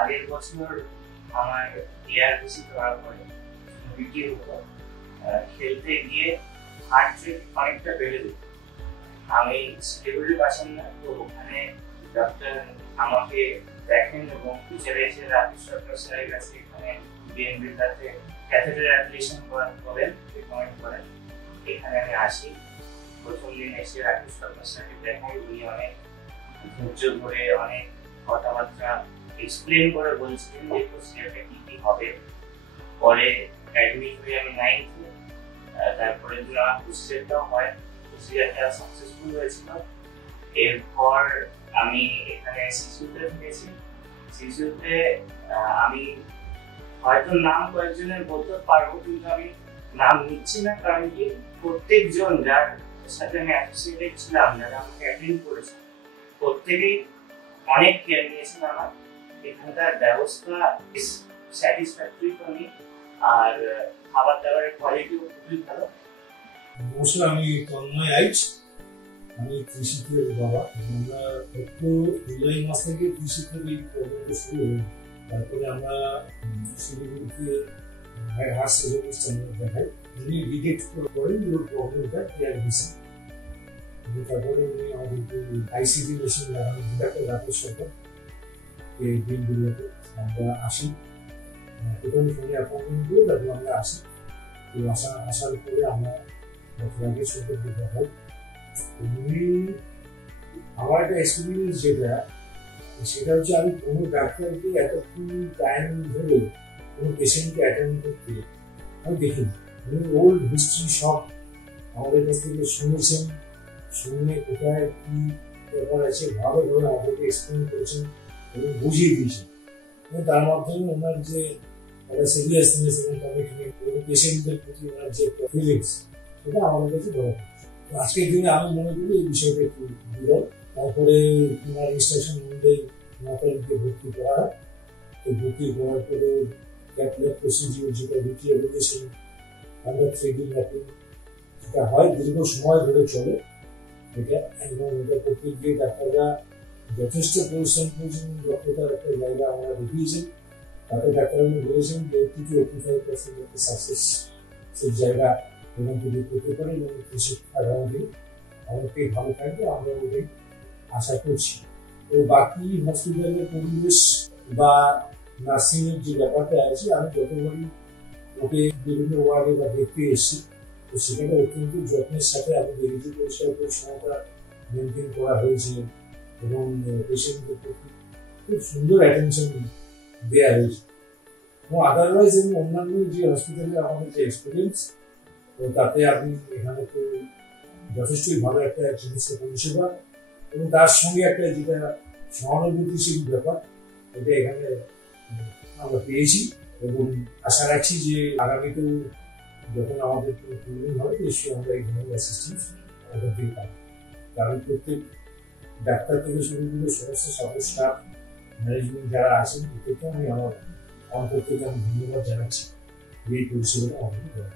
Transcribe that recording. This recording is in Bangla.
আগের বছর আমার এআরবিসি ধরা পড়ে, ভিটি হতো, খেলতে গিয়ে হার্ট রেট অনেকটা বেড়ে যেত। আমি শিলিগুড়ির বাসিন্দা, তো ওখানে ডক্টর আমাকে দেখেন এবং টিচারে এসে রাকেশ সরকার স্যারের কাছে এখানে বিএনবির কাছে ক্যাথেটার অ্যাপ্লিকেশন করেন, রিকমেন্ড করেন। এখানে আমি আসি, প্রথম দিন এসে রাকেশ সরকার স্যারকে দেখাই। উনি অনেক ধৈর্য ধরে অনেক কথাবার্তা এক্সপ্লেন করে বলছিলেন যে প্রসিডিউরটা কি কি হবে। পরে অ্যাডমিট হয়ে আমি 9th, তারপরে দিন আমার প্রসিডিউরটাও হয়, প্রসিডিউরটা সাকসেসফুল হয়েছিল। এরপর আমি এখানে শিশুতে পেয়েছি। শিশুতে আমি হয়তো নাম কয়েকজনের বলতে পারবো, কিন্তু আমি নাম নিচ্ছি না, কারণ কি প্রত্যেকজন যার সাথে আমি অ্যাসোসিয়েটেড ছিলাম, যারা আমাকে অ্যাটেন্ড করেছে, প্রত্যেকেই অনেক কেয়ার নিয়েছেন আমার। এখানকার ব্যবস্থা স্যাটিসফ্যাক্টরি তো নেই, আর খাবার দাবারের কোয়ালিটিও খুবই ভালো। নমস্কার, আমি তন্ময় আইচ, আমি কৃষিকের বাবা। আমরা জুলাই মাস থেকে কৃষিকের এই প্রকল্প শুরু হল। তারপরে আমরা শিলিগুড়িতে হার্ট স্পেশালিস্ট আমরা দেখাই। উনি ডিটেক্ট করেন যে ওর প্রবলেমটা এআরবিসি। তারপরে উনি আমাদেরকে আইসিডি মেশিন লাগানো ডাক্তার রাকেশ সরকার এই দিনগুলোতে আমরা আসি, প্রথমে ফোনে অ্যাপয়েন্টমেন্ট করে তারপর আমরা আসি। তো আসার পরে আমরা রাকেশ সরকারকে দেখাই। উনি আমার একটা এক্সপিরিয়েন্স যেটা, সেটা হচ্ছে আমি কোনো ডাক্তারকে এতক্ষণ টাইম ধরে কোনো পেশেন্টকে অ্যাটেন্ড করতে আমি দেখিনি। উনি ওল্ড হিস্ট্রি সব আমাদের কাছ থেকে শুনেছেন, শুনে কোথায় কি ব্যাপার আছে ভালোভাবে আমাদেরকে এক্সপ্লেন করেছেন এবং বুঝিয়ে দিয়েছেন। এবং তার মাধ্যমে ওনার যে একটা সিরিয়াসনেস এবং কমিটমেন্ট এবং পেশেন্টদের প্রতি ওনার যে ফিলিংস, সেটা আমাদের কাছে ধরা পড়ছে। আজকের দিনে আমি মনে করি এই বিষয়টা একটু বিরল। তারপরে ওনার ইনস্ট্রাকশন অনুযায়ী মাতালিকে ভর্তি করা হয়। তো ভর্তি করার পরে ক্যাপলেট প্রসিডিউর যেটা রুটি এডুকেশন আমরা 3D ম্যাপিং যেটা হয় দীর্ঘ সময় ধরে চলে এটা, এবং এটা করতে গিয়ে ডাক্তাররা যথেষ্ট পরিশ্রম করেছেন, দক্ষতার একটা জায়গা আমরা দেখিয়েছেন। তাতে ডাক্তাররা বলেছেন যে 80-85% একটা সাকসেস সেই জায়গা এখান থেকে করতে পারে এবং কৃষি আগামী অনেকটাই ভালো থাকবে, আমরা ওটাই আশা করছি। তো বাকি হসপিটালের পরিবেশ বা নার্সিংয়ের যে ব্যাপারটা আছে, আমি যতবারই ওকে বিভিন্ন ওয়ার্ডে বা দেখতে এসেছি, তো সেখানে অত্যন্ত যত্নের সাথে আমি দেখেছি পরিষ্কার পরিচ্ছন্নতা মেনটেন করা হয়েছে এবং পেশেন্টদের প্রতি খুব সুন্দর অ্যাটেনশন দেওয়া হয়েছে। এবং আদারওয়াইজ এবং অন্যান্য যে হসপিটালে আমাদের যে এক্সপিরিয়েন্স, তো তাতে আপনি এখানে তো যথেষ্টই ভালো একটা চিকিৎসা পরিষেবা এবং তার সঙ্গে একটা যেটা সহানুভূতিশীল ব্যাপার, এটা এখানে আমরা পেয়েছি। এবং আশা রাখছি যে আগামীতেও যখন আমাদের কোনো প্রয়োজন হবে, নিশ্চয়ই আমরা এই ধরনের অ্যাসিস্ট্যান্স আমাদের দিয়ে পাবো। কারণ প্রত্যেক ডাক্তার থেকে শুরু করে সমস্ত সাপোর্ট স্টাফ ম্যানেজমেন্ট যারা আছেন, প্রত্যেককে আমি আমার অন্তর থেকে আমি ধন্যবাদ জানাচ্ছি এই পরিষেবাটা আমাদের দেওয়ার।